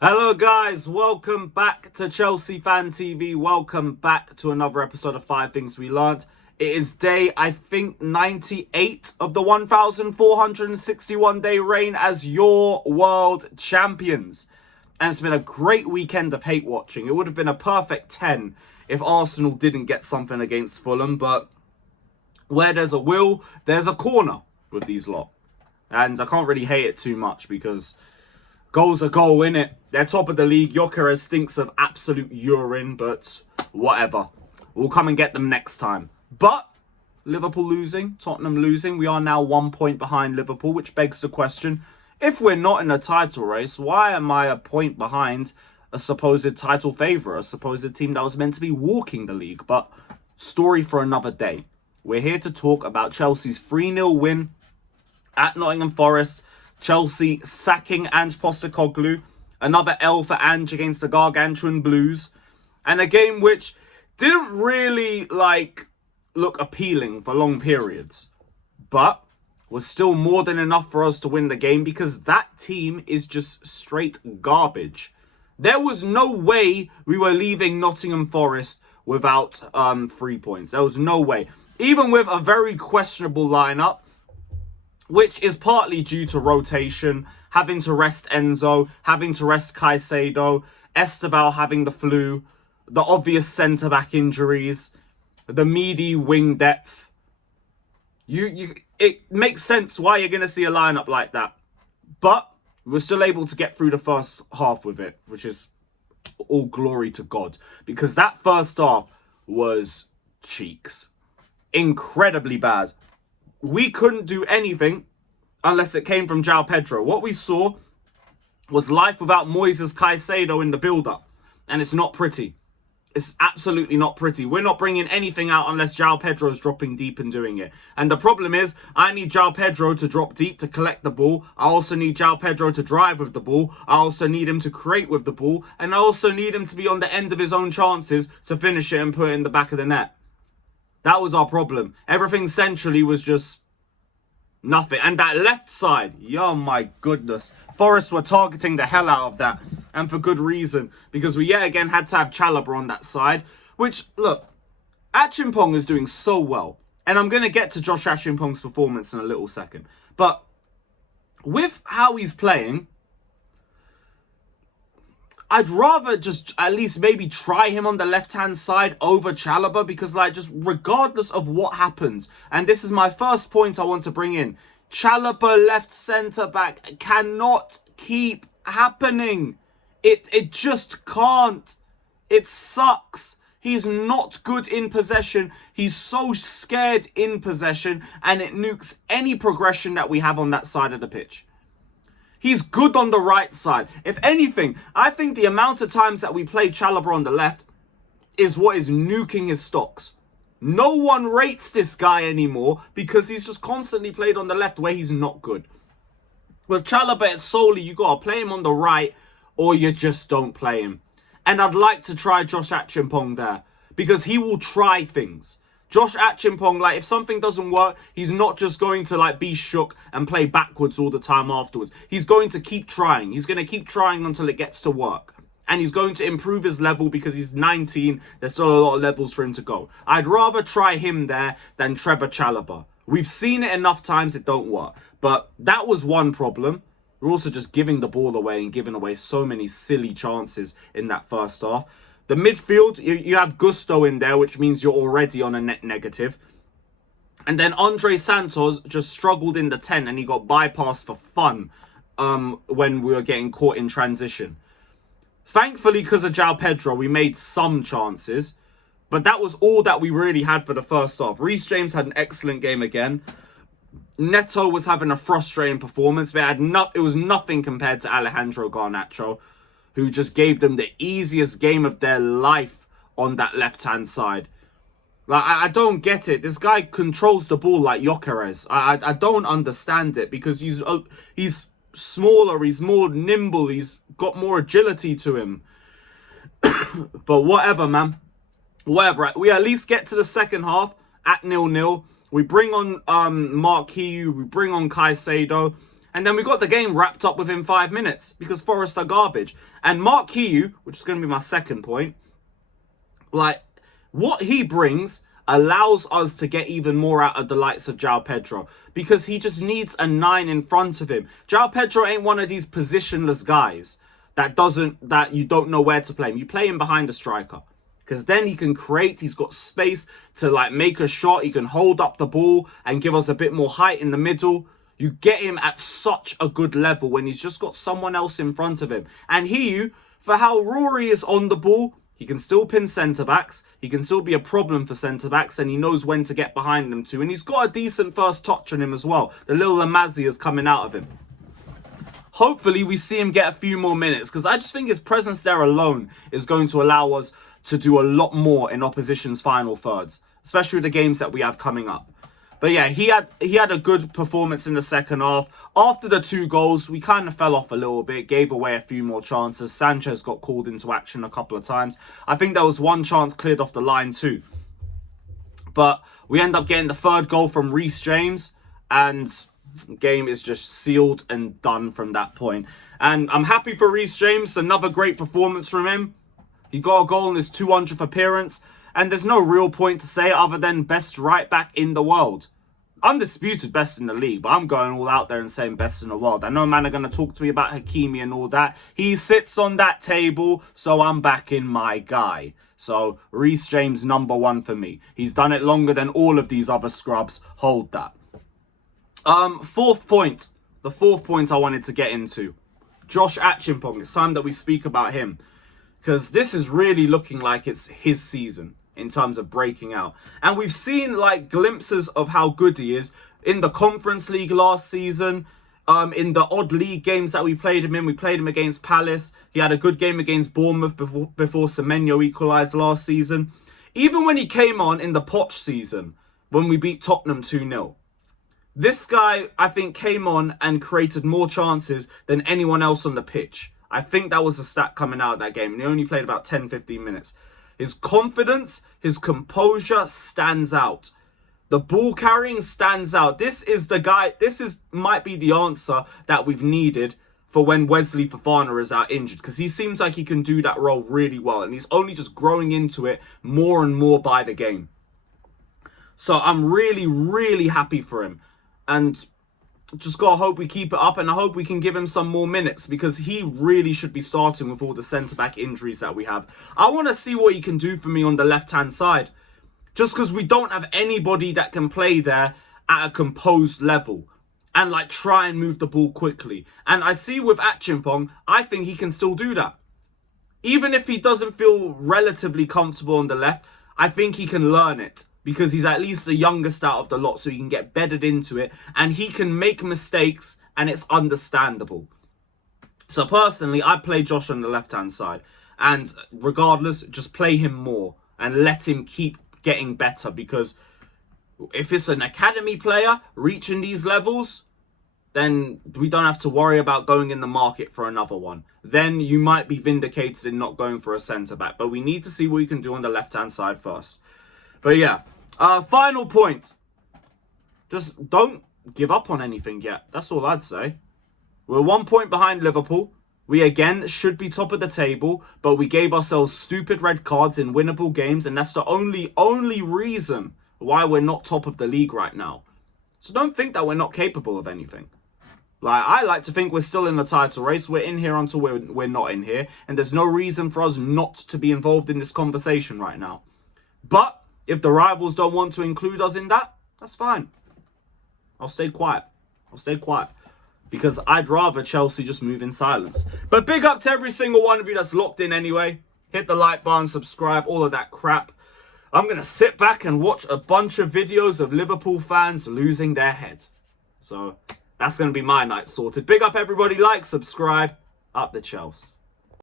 Hello guys, welcome back to Chelsea Fan TV. Welcome back to another episode of 5 Things We Learnt. It is day, I think, 98 of the 1,461 day reign as your world champions. And it's been a great weekend of hate watching. It would have been a perfect 10 if Arsenal didn't get something against Fulham. But where there's a will, there's a corner with these lot. And I can't really hate it too much because goal's a goal, innit? They're top of the league. Gyökeres stinks of absolute urine, but whatever. We'll come and get them next time. But Liverpool losing, Tottenham losing. We are now 1 point behind Liverpool, which begs the question, if we're not in a title race, why am I a point behind a supposed title favourite, a supposed team that was meant to be walking the league? But story for another day. We're here to talk about Chelsea's 3-0 win at Nottingham Forest. Chelsea sacking Ange Postecoglou. Another L for Ange against the Gargantuan Blues. And a game which didn't really, look appealing for long periods. But was still more than enough for us to win the game because that team is just straight garbage. There was no way we were leaving Nottingham Forest without 3 points. There was no way. Even with a very questionable lineup, which is partly due to rotation, having to rest Enzo, having to rest Caicedo, Esteval having the flu, the obvious centre-back injuries, the meaty wing depth. It makes sense why you're going to see a lineup like that. But we're still able to get through the first half with it, which is all glory to God. Because that first half was cheeks. Incredibly bad. We couldn't do anything unless it came from João Pedro. What we saw was life without Moises Caicedo in the build-up. And it's not pretty. It's absolutely not pretty. We're not bringing anything out unless João Pedro's dropping deep and doing it. And the problem is, I need João Pedro to drop deep to collect the ball. I also need João Pedro to drive with the ball. I also need him to create with the ball. And I also need him to be on the end of his own chances to finish it and put it in the back of the net. That was our problem. Everything centrally was just nothing. And that left side, oh my goodness. Forest were targeting the hell out of that. And for good reason. Because we yet again had to have Chalobah on that side. Which, look, ACHEAMPONG is doing so well. And I'm going to get to Josh ACHEAMPONG's performance in a little second. But with how he's playing, I'd rather just at least maybe try him on the left-hand side over Chalobah because, just regardless of what happens, and this is my first point I want to bring in, Chalobah left centre-back cannot keep happening. It just can't. It sucks. He's not good in possession. He's so scared in possession, and it nukes any progression that we have on that side of the pitch. He's good on the right side. If anything, I think the amount of times that we play Chalobah on the left is what is nuking his stocks. No one rates this guy anymore because he's just constantly played on the left where he's not good. With Chalobah, it's solely you got to play him on the right or you just don't play him. And I'd like to try Josh ACHEAMPONG there because he will try things. Josh ACHEAMPONG, if something doesn't work, he's not just going to, be shook and play backwards all the time afterwards. He's going to keep trying. He's going to keep trying until it gets to work. And he's going to improve his level because he's 19. There's still a lot of levels for him to go. I'd rather try him there than Trevor Chalobah. We've seen it enough times, it don't work. But that was one problem. We're also just giving the ball away and giving away so many silly chances in that first half. The midfield, you have Gusto in there, which means you're already on a net negative. And then Andre Santos just struggled in the 10 and he got bypassed for fun when we were getting caught in transition. Thankfully, because of João Pedro, we made some chances. But that was all that we really had for the first half. Reece James had an excellent game again. Neto was having a frustrating performance. It was nothing compared to Alejandro Garnacho, who just gave them the easiest game of their life on that left-hand side. I don't get it. This guy controls the ball like Gyökeres. I don't understand it because he's smaller, he's more nimble, he's got more agility to him. But whatever, man. Whatever. We at least get to the second half. at 0-0. We bring on Mark Hiu, we bring on Caicedo, And then we got the game wrapped up within 5 minutes because Forest are garbage. And Mark Hiu, which is going to be my second point, like, what he brings allows us to get even more out of the likes of João Pedro because he just needs a 9 in front of him. João Pedro ain't one of these positionless guys that you don't know where to play him. You play him behind the striker because then he can create. He's got space to like make a shot. He can hold up the ball and give us a bit more height in the middle. You get him at such a good level when he's just got someone else in front of him. And Hiu, for how Rory is on the ball, he can still pin centre-backs. He can still be a problem for centre-backs. And he knows when to get behind them too. And he's got a decent first touch on him as well. The little Amazi is coming out of him. Hopefully, we see him get a few more minutes. Because I just think his presence there alone is going to allow us to do a lot more in opposition's final thirds. Especially with the games that we have coming up. But yeah, he had a good performance in the second half. After the 2 goals, we kind of fell off a little bit, gave away a few more chances. Sanchez got called into action a couple of times. I think there was one chance cleared off the line too. But we end up getting the 3rd goal from Reece James. And the game is just sealed and done from that point. And I'm happy for Reece James. Another great performance from him. He got a goal in his 200th appearance. And there's no real point to say other than best right back in the world. Undisputed best in the league, but I'm going all out there and saying best in the world. I know man are going to talk to me about Hakimi and all that. He sits on that table, so I'm backing my guy. So Reece James #1 for me. He's done it longer than all of these other scrubs. Hold that. 4th point. The 4th point I wanted to get into. Josh ACHEAMPONG. It's time that we speak about him. Because this is really looking like it's his season in terms of breaking out. And we've seen like glimpses of how good he is in the Conference League last season. In the odd league games that we played him in. We played him against Palace. He had a good game against Bournemouth before Semenyo equalised last season. Even when he came on in the Poch season, when we beat Tottenham 2-0. This guy, I think, came on and created more chances than anyone else on the pitch. I think that was the stat coming out of that game. And he only played about 10-15 minutes. His confidence, his composure stands out. The ball carrying stands out. This is the guy, might be the answer that we've needed for when Wesley Fofana is out injured. Because he seems like he can do that role really well. And he's only just growing into it more and more by the game. So I'm really, really happy for him. And just gotta hope we keep it up, and I hope we can give him some more minutes because he really should be starting with all the centre-back injuries that we have. I want to see what he can do for me on the left-hand side. Just because we don't have anybody that can play there at a composed level and like try and move the ball quickly. And I see with ACHEAMPONG, I think he can still do that. Even if he doesn't feel relatively comfortable on the left, I think he can learn it. Because he's at least the youngest out of the lot, so he can get bedded into it. And he can make mistakes, and it's understandable. So personally, I play Josh on the left-hand side. And regardless, just play him more. And let him keep getting better. Because if it's an academy player reaching these levels, then we don't have to worry about going in the market for another one. Then you might be vindicated in not going for a centre-back. But we need to see what we can do on the left-hand side first. But yeah. Final point. Just don't give up on anything yet. That's all I'd say. We're 1 point behind Liverpool. We again should be top of the table, but we gave ourselves stupid red cards in winnable games, and that's the only reason why we're not top of the league right now. So don't think that we're not capable of anything. Like, I like to think we're still in the title race. We're in here until we're not in here, and there's no reason for us not to be involved in this conversation right now. But if the rivals don't want to include us in that, that's fine. I'll stay quiet. Because I'd rather Chelsea just move in silence. But big up to every single one of you that's locked in anyway. Hit the like button, subscribe, all of that crap. I'm going to sit back and watch a bunch of videos of Liverpool fans losing their head. So that's going to be my night sorted. Big up everybody. Like, subscribe. Up the Chelsea.